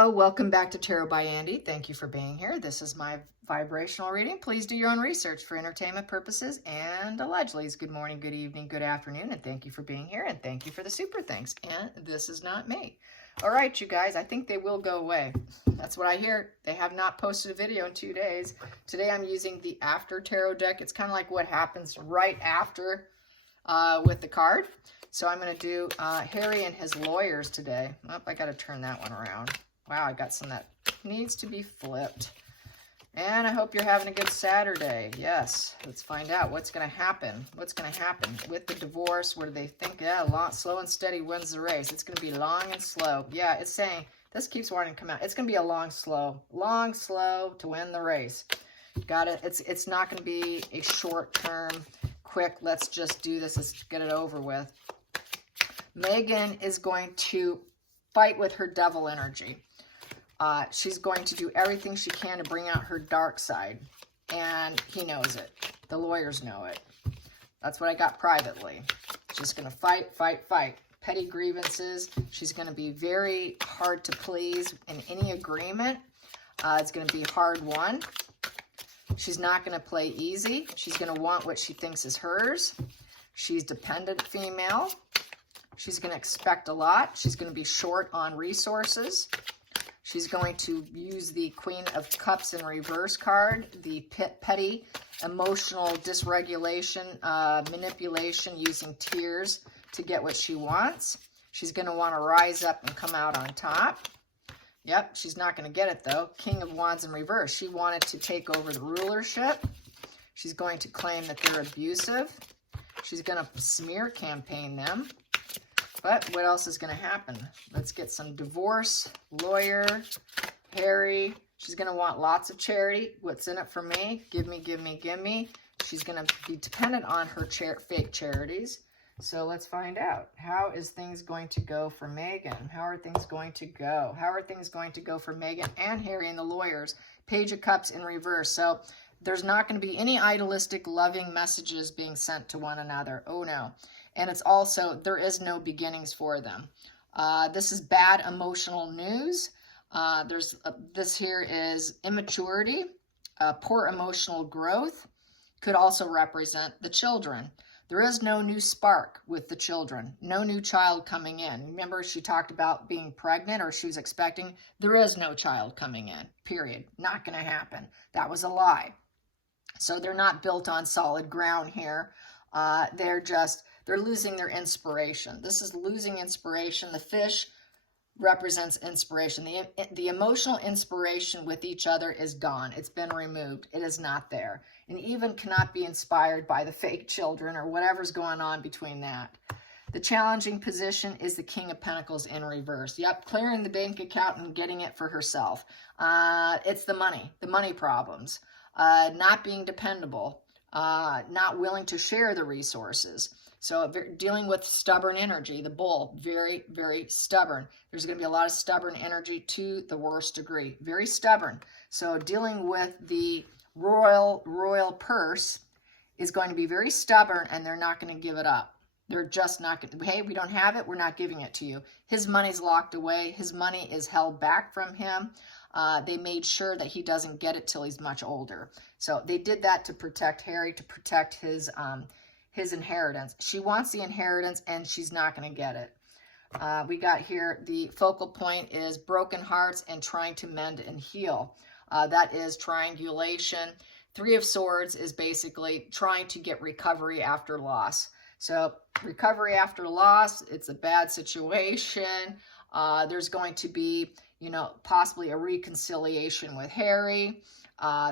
Hello, welcome back to Tarot by Andy. Thank you for being here. This is my vibrational reading. Please do your own research for entertainment purposes and allegedly. Good morning, good evening, good afternoon, and thank you for being here, and thank you for the super thanks. And this is not me. All right, you guys, I think they will go away. That's what I hear. They have not posted a video in 2 days. Today I'm using the After Tarot deck. It's kind of like what happens right after with the card. So I'm going to do Harry and his lawyers today. Oh, I got to turn that one around. Wow, I got some that needs to be flipped. And I hope you're having a good Saturday. Yes, let's find out what's going to happen. What's going to happen with the divorce? What do they think? Yeah, slow and steady wins the race. It's going to be long and slow. Yeah, it's saying, this keeps wanting to come out. It's going to be a long, slow to win the race. Got it? It's not going to be a short term, quick, let's just do this, let's get it over with. Megan is going to fight with her devil energy. She's going to do everything she can to bring out her dark side. And he knows it. The lawyers know it. That's what I got privately. She's going to fight. Petty grievances. She's going to be very hard to please in any agreement. It's going to be hard won. She's not going to play easy. She's going to want what she thinks is hers. She's dependent female. She's going to expect a lot. She's going to be short on resources. She's going to use the Queen of Cups in reverse card, the petty emotional dysregulation, manipulation using tears to get what she wants. She's going to want to rise up and come out on top. Yep, she's not going to get it though. King of Wands in reverse. She wanted to take over the rulership. She's going to claim that they're abusive. She's going to smear campaign them. But what else is going to happen? Let's get some divorce, lawyer, Harry. She's going to want lots of charity. What's in it for me? Give me, give me, give me. She's going to be dependent on her fake charities. So let's find out. How is things going to go for Megan? How are things going to go? How are things going to go for Megan and Harry and the lawyers? Page of Cups in reverse. So there's not going to be any idealistic, loving messages being sent to one another. Oh, no. And it's also, there is no beginnings for them. This is bad emotional news. This here is immaturity, poor emotional growth. Could also represent the children. There is no new spark with the children. No new child coming in. Remember, she talked about being pregnant or she was expecting. There is no child coming in, period. Not going to happen. That was a lie. So they're not built on solid ground here. They're losing their inspiration. This is losing inspiration. The fish represents inspiration. The emotional inspiration with each other is gone. It's been removed. It is not there. And even cannot be inspired by the fake children or whatever's going on between that. The challenging position is the King of Pentacles in reverse. Yep, clearing the bank account and getting it for herself. It's the money problems. Not being dependable. Not willing to share the resources. So dealing with stubborn energy, the bull, very, very stubborn. There's going to be a lot of stubborn energy to the worst degree. Very stubborn. So dealing with the royal purse is going to be very stubborn, and they're not going to give it up. They're just not going to, hey, we don't have it, we're not giving it to you. His money's locked away. His money is held back from him. They made sure that he doesn't get it till he's much older. So they did that to protect Harry, to protect his inheritance. She wants the inheritance, and she's not going to get it. We got here, the focal point is broken hearts and trying to mend and heal. That is triangulation. Three of Swords is basically trying to get recovery after loss. So recovery after loss, it's a bad situation. There's going to be, possibly a reconciliation with Harry.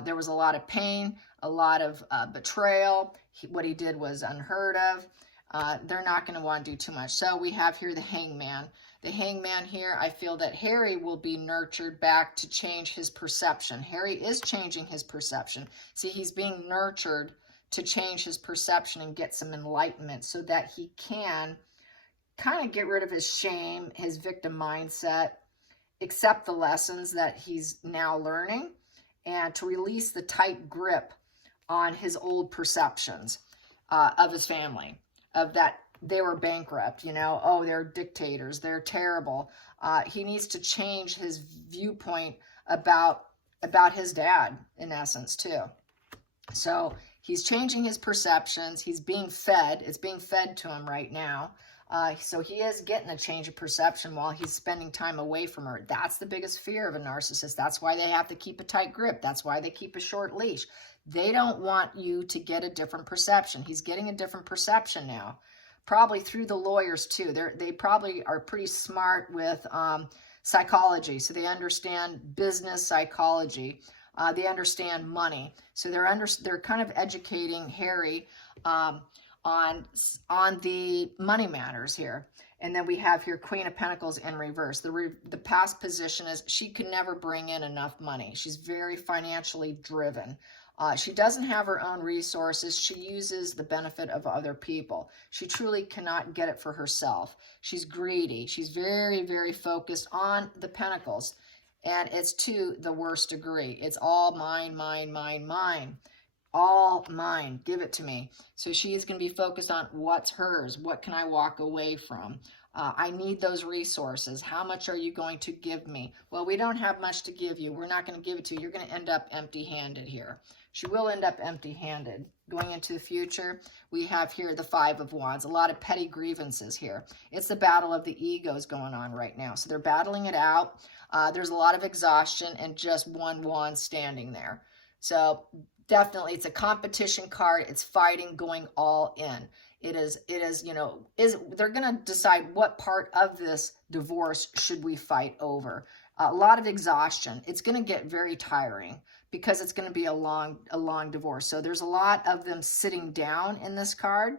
There was a lot of pain, a lot of betrayal. What he did was unheard of. They're not going to want to do too much. So we have here the Hangman. The Hangman here, I feel that Harry will be nurtured back to change his perception. Harry is changing his perception. See, he's being nurtured to change his perception and get some enlightenment so that he can kind of get rid of his shame, his victim mindset, accept the lessons that he's now learning, and to release the tight grip on his old perceptions of his family, of that they were bankrupt, you know, oh, they're dictators, they're terrible. He needs to change his viewpoint about his dad, in essence, too. So he's changing his perceptions. He's being fed. It's being fed to him right now. So he is getting a change of perception while he's spending time away from her. That's the biggest fear of a narcissist. That's why they have to keep a tight grip. That's why they keep a short leash. They don't want you to get a different perception. He's getting a different perception now, probably through the lawyers too. They probably are pretty smart with psychology, so they understand business psychology. They understand money, so they're kind of educating Harry on the money matters here. And then we have here Queen of Pentacles in reverse. The past position is she can never bring in enough money. She's very financially driven. She doesn't have her own resources. She uses the benefit of other people. She truly cannot get it for herself. She's greedy. She's very, very focused on the pentacles. And it's to the worst degree. It's all mine, mine, mine, mine. All mine. Give it to me. So she is going to be focused on what's hers. What can I walk away from? I need those resources. How much are you going to give me? Well, we don't have much to give you. We're not going to give it to you. You're going to end up empty-handed here. She will end up empty-handed. Going into the future, we have here the Five of Wands. A lot of petty grievances here. It's the battle of the egos going on right now. So they're battling it out. There's a lot of exhaustion and just one wand standing there. So definitely it's a competition card. It's fighting, going all in. It is, you know, they're going to decide what part of this divorce should we fight over. A lot of exhaustion. It's going to get very tiring because it's going to be a long divorce. So there's a lot of them sitting down in this card.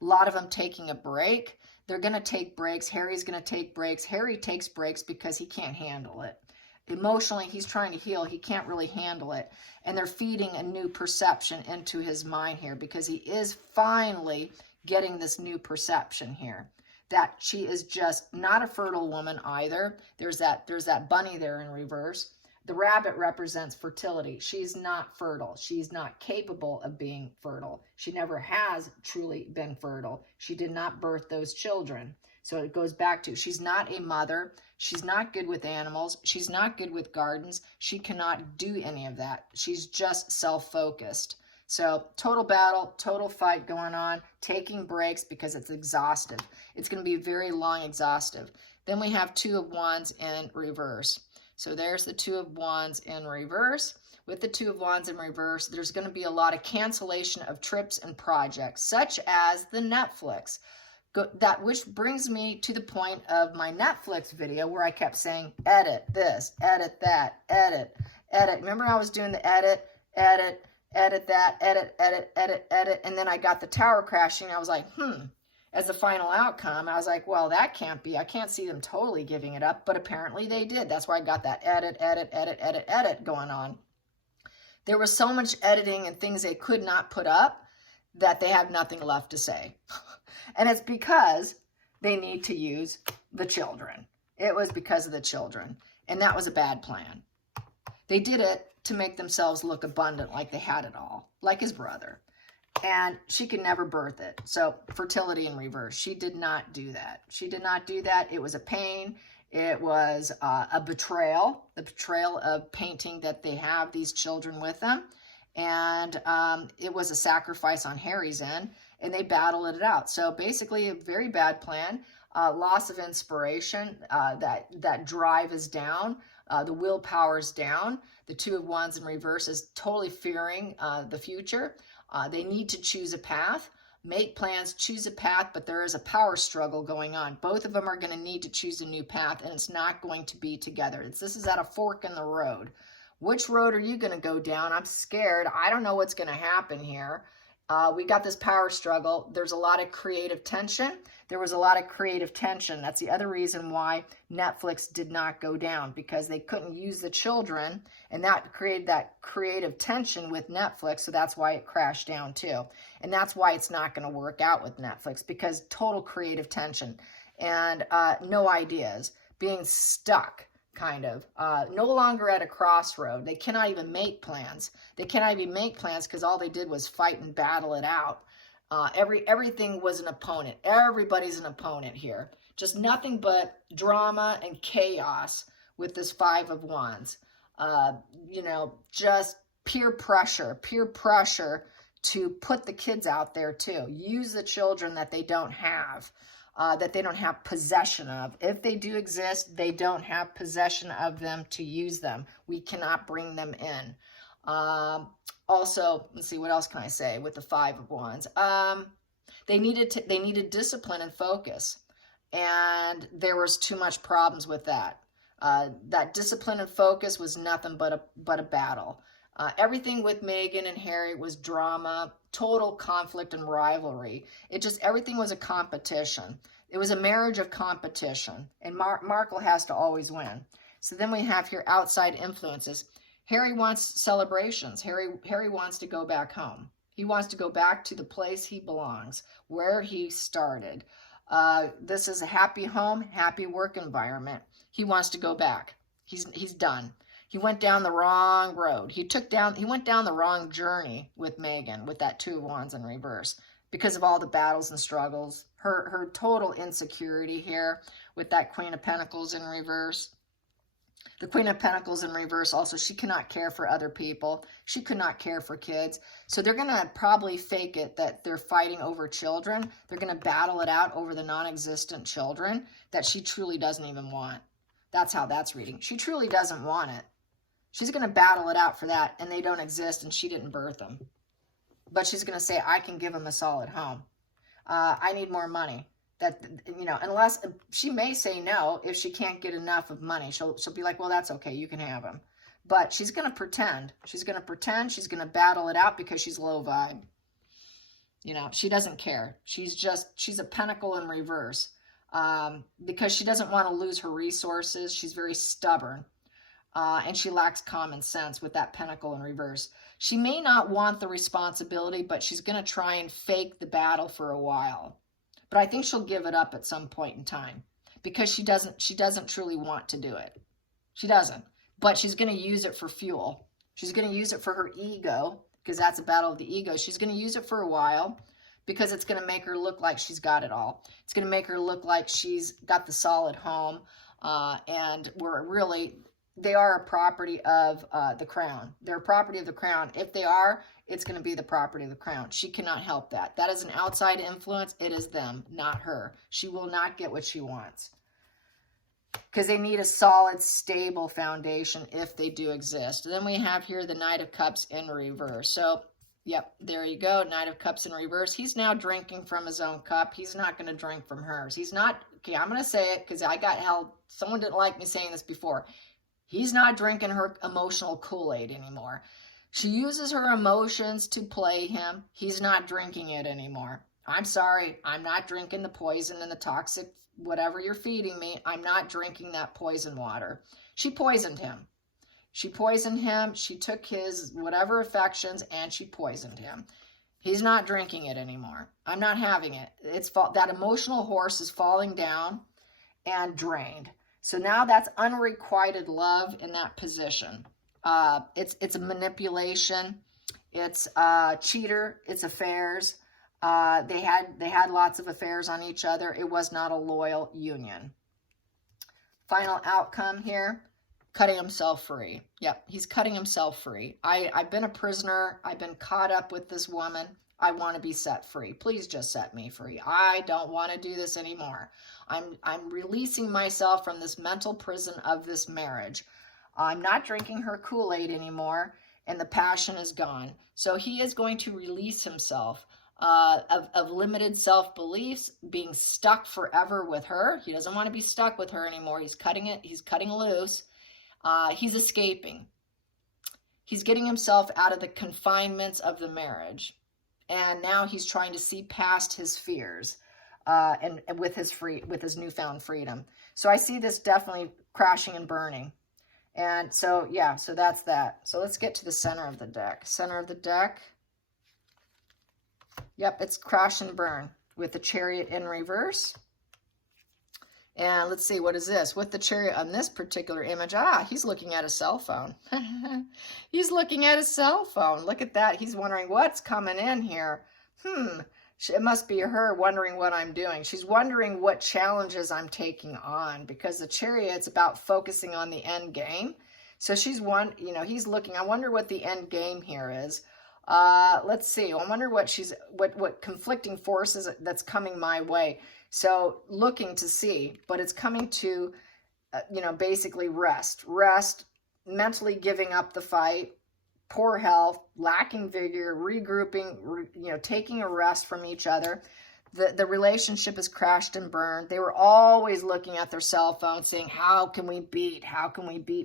A lot of them taking a break. They're going to take breaks. Harry's going to take breaks. Harry takes breaks because he can't handle it. Emotionally, he's trying to heal. He can't really handle it. And they're feeding a new perception into his mind here because he is finally getting this new perception here that she is just not a fertile woman either. There's that bunny there in reverse. The rabbit represents fertility. She's not fertile. She's not capable of being fertile. She never has truly been fertile. She did not birth those children. So it goes back to, she's not a mother. She's not good with animals. She's not good with gardens. She cannot do any of that. She's just self-focused. So total battle, total fight going on, taking breaks because it's exhaustive. It's going to be very long, exhaustive. Then we have Two of Wands in reverse. So there's the Two of Wands in reverse. With the Two of Wands in reverse, there's going to be a lot of cancellation of trips and projects, such as the Netflix. Which brings me to the point of my Netflix video where I kept saying, edit this, edit that, edit, edit. Remember I was doing the edit, edit, edit that, edit, edit, edit, edit. And then I got the tower crashing. I was like, as the final outcome, I was like, well, that can't be. I can't see them totally giving it up, but apparently they did. That's why I got that edit, edit, edit, edit, edit going on. There was so much editing and things they could not put up that they have nothing left to say. And it's because they need to use the children. It was because of the children. And that was a bad plan. They did it to make themselves look abundant, like they had it all, like his brother. And she could never birth it. So fertility in reverse. She did not do that. She did not do that. It was a pain. It was a betrayal. The betrayal of painting that they have these children with them. And it was a sacrifice on Harry's end. And they battled it out. So basically a very bad plan. Loss of inspiration. That drive is down. The willpower is down. The Two of Wands in reverse is totally fearing the future. They need to choose a path, make plans, choose a path, but there is a power struggle going on. Both of them are going to need to choose a new path, and it's not going to be together. This is at a fork in the road. Which road are you going to go down? I'm scared. I don't know what's going to happen here. We got this power struggle. There's a lot of creative tension. There was a lot of creative tension. That's the other reason why Netflix did not go down, because they couldn't use the children, and that created that creative tension with Netflix, so that's why it crashed down too. And that's why it's not going to work out with Netflix, because total creative tension and no ideas, being stuck. Kind of no longer at a crossroad. They cannot even make plans. They cannot even make plans because all they did was fight and battle it out. Everything was an opponent. Everybody's an opponent here. Just nothing but drama and chaos with this Five of Wands. You know, just peer pressure to put the kids out there too. Use the children that they don't have possession of. If they do exist, they don't have possession of them to use them. We cannot bring them in. Also, let's see, what else can I say with the Five of Wands? They needed discipline and focus, and there was too much problems with that. That discipline and focus was nothing but a battle. Everything with Meghan and Harry was drama, total conflict and rivalry. Everything was a competition. It was a marriage of competition, and Markle has to always win. So then we have here outside influences. Harry wants celebrations. Harry wants to go back home. He wants to go back to the place he belongs, where he started. This is a happy home, happy work environment. He wants to go back. He's done. He went down the wrong road. He went down the wrong journey with Meghan, with that Two of Wands in reverse, because of all the battles and struggles. Her total insecurity here with that Queen of Pentacles in reverse. The Queen of Pentacles in reverse also, she cannot care for other people. She could not care for kids. So they're going to probably fake it that they're fighting over children. They're going to battle it out over the non-existent children that she truly doesn't even want. That's how that's reading. She truly doesn't want it. She's going to battle it out for that, and they don't exist, and she didn't birth them. But she's going to say, I can give them a solid home. I need more money. That, you know, unless she may say no if she can't get enough of money. She'll be like, well, that's okay. You can have them. But she's going to pretend. She's going to pretend. She's going to battle it out because she's low vibe. You know, she doesn't care. She's a pentacle in reverse because she doesn't want to lose her resources. She's very stubborn. And she lacks common sense with that pentacle in reverse. She may not want the responsibility, but she's going to try and fake the battle for a while. But I think she'll give it up at some point in time because she doesn't truly want to do it. She doesn't. But she's going to use it for fuel. She's going to use it for her ego because that's a battle of the ego. She's going to use it for a while because it's going to make her look like she's got it all. It's going to make her look like she's got the solid home. And they are a property of the crown. They're a property of the crown. If they are, it's going to be the property of the crown. She cannot help that. That is an outside influence. It is them, not her. She will not get what she wants because they need a solid, stable foundation if they do exist. Then we have here the Knight of Cups in reverse. So, yep, there you go. Knight of Cups in reverse. He's now drinking from his own cup. He's not going to drink from hers. He's not, okay, I'm going to say it because I got held. Someone didn't like me saying this before. He's not drinking her emotional Kool-Aid anymore. She uses her emotions to play him. He's not drinking it anymore. I'm sorry. I'm not drinking the poison and the toxic whatever you're feeding me. I'm not drinking that poison water. She poisoned him. She poisoned him. She took his whatever affections and she poisoned him. He's not drinking it anymore. I'm not having it. That emotional horse is falling down and drained. So now that's unrequited love in that position. It's a manipulation. It's cheater. It's affairs. They had lots of affairs on each other. It was not a loyal union. Final outcome here, cutting himself free. Yep, he's cutting himself free. I've been a prisoner. I've been caught up with this woman. I want to be set free. Please just set me free. I don't want to do this anymore. I'm releasing myself from this mental prison of this marriage. I'm not drinking her Kool-Aid anymore, and the passion is gone. So he is going to release himself of limited self-beliefs, being stuck forever with her. He doesn't want to be stuck with her anymore. He's cutting it. He's cutting loose. He's escaping. He's getting himself out of the confinements of the marriage. And now he's trying to see past his fears and with his newfound freedom. So I see this definitely crashing and burning. And so, yeah, so that's that. So let's get to the center of the deck. Center of the deck. Yep, it's crash and burn with the Chariot in reverse. And let's see, what is this? With the Chariot on this particular image, he's looking at a cell phone. He's looking at a cell phone. Look at that. He's wondering what's coming in here. It must be her wondering what I'm doing. She's wondering what challenges I'm taking on, because the Chariot's about focusing on the end game. So she's he's looking, I wonder what the end game here is. Let's see. I wonder what conflicting forces that's coming my way. So looking to see, but it's coming to, basically rest, mentally giving up the fight, poor health, lacking vigor, regrouping, taking a rest from each other. The relationship has crashed and burned. They were always looking at their cell phone saying, how can we beat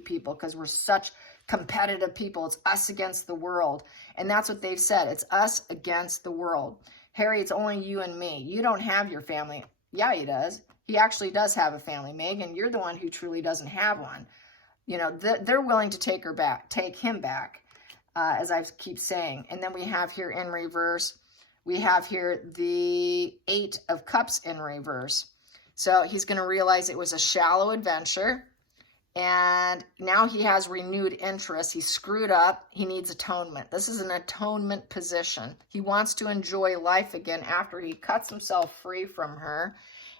people? Because we're such competitive people. It's us against the world. And that's what they've said. It's us against the world. Harry, it's only you and me. You don't have your family. Yeah, he does. He actually does have a family. Megan, you're the one who truly doesn't have one. They're willing to take him back. As I keep saying. And then we have here in reverse, we have here the 8 of Cups in reverse. So he's going to realize it was a shallow adventure. And now he has renewed interest. He screwed up. He needs atonement. This is an atonement position. He wants to enjoy life again after he cuts himself free from her.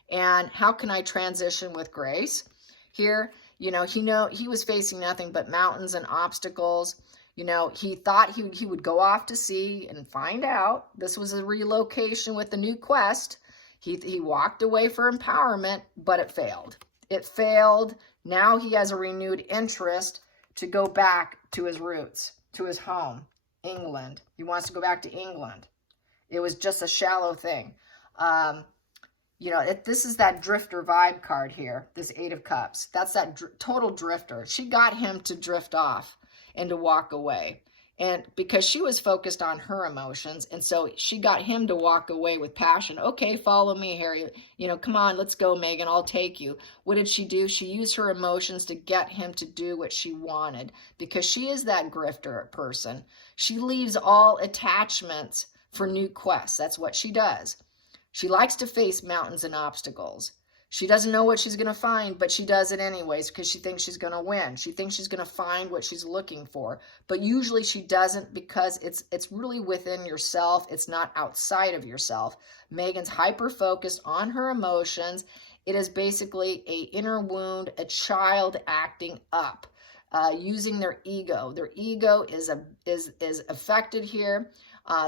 And how can I transition with grace? Here, he was facing nothing but mountains and obstacles. He thought he would go off to sea and find out. This was a relocation with the new quest. He walked away for empowerment, but it failed. It failed. Now he has a renewed interest to go back to his roots, to his home, England. He wants to go back to England. It was just a shallow thing. This is that drifter vibe card here, this 8 of Cups. That's that total drifter. She got him to drift off and to walk away. And because she was focused on her emotions, and so she got him to walk away with passion. Okay, follow me, Harry. Come on, let's go, Megan. I'll take you. What did she do? She used her emotions to get him to do what she wanted, because she is that grifter person. She leaves all attachments for new quests. That's what she does. She likes to face mountains and obstacles. She doesn't know what she's going to find, but she does it anyways because she thinks she's going to win. She thinks she's going to find what she's looking for. But usually she doesn't, because it's really within yourself. It's not outside of yourself. Megan's hyper-focused on her emotions. It is basically an inner wound, a child acting up, using their ego. Their ego is affected here.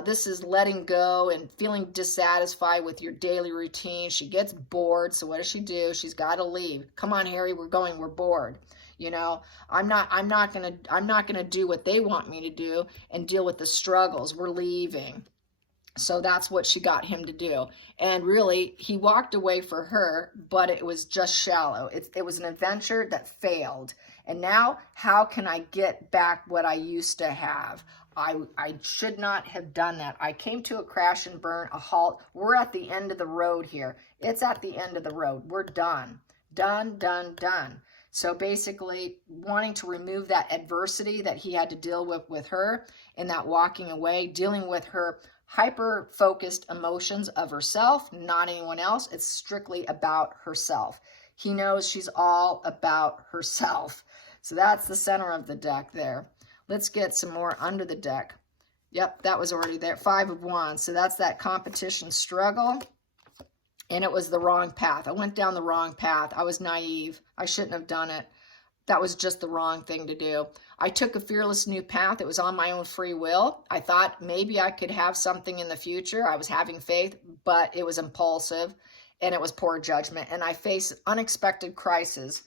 This is letting go and feeling dissatisfied with your daily routine. She gets bored. So what does she do? She's got to leave. Come on, Harry, we're bored. I'm not going to do what they want me to do and deal with the struggles. We're leaving. So that's what she got him to do. And really, he walked away for her, but it was just shallow. It was an adventure that failed. And now, how can I get back what I used to have? I should not have done that. I came to a crash and burn, a halt. We're at the end of the road here. It's at the end of the road. We're done. Done. So basically, wanting to remove that adversity that he had to deal with her, and that walking away, dealing with her hyper-focused emotions of herself, not anyone else. It's strictly about herself. He knows she's all about herself. So that's the center of the deck there. Let's get some more under the deck. Yep, that was already there. 5 of Wands. So that's that competition struggle. And it was the wrong path. I went down the wrong path. I was naive. I shouldn't have done it. That was just the wrong thing to do. I took a fearless new path. It was on my own free will. I thought maybe I could have something in the future. I was having faith, but it was impulsive and it was poor judgment. And I faced unexpected crisis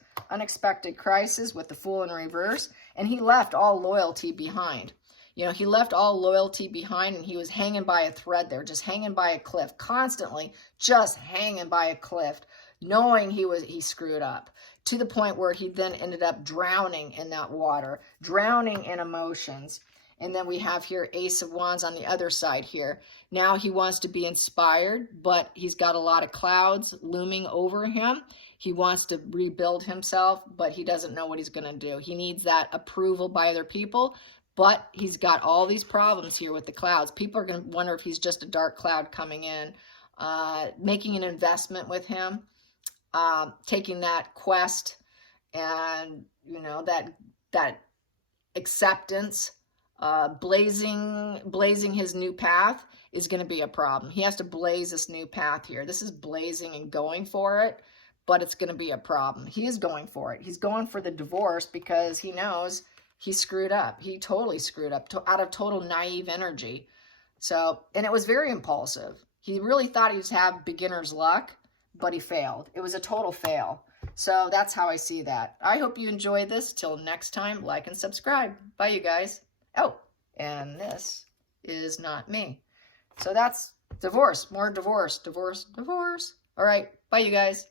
with the Fool in reverse. And he left all loyalty behind. He left all loyalty behind, and he was hanging by a thread there, just hanging by a cliff, constantly just hanging by a cliff, knowing he screwed up, to the point where he then ended up drowning in that water, drowning in emotions. And then we have here Ace of Wands on the other side here. Now he wants to be inspired, but he's got a lot of clouds looming over him. He wants to rebuild himself, but he doesn't know what he's going to do. He needs that approval by other people, but he's got all these problems here with the clouds. People are going to wonder if he's just a dark cloud coming in, making an investment with him, taking that quest and, that acceptance blazing his new path is going to be a problem. He has to blaze this new path here. This is blazing and going for it, but it's going to be a problem. He is going for it. He's going for the divorce because he knows he screwed up. He totally screwed up out of total naive energy. So, and it was very impulsive. He really thought he'd have beginner's luck, but he failed. It was a total fail. So that's how I see that. I hope you enjoyed this. Till next time, like and subscribe. Bye, you guys. Oh, and this is not me. So that's divorce, more divorce, divorce, divorce. All right. Bye, you guys.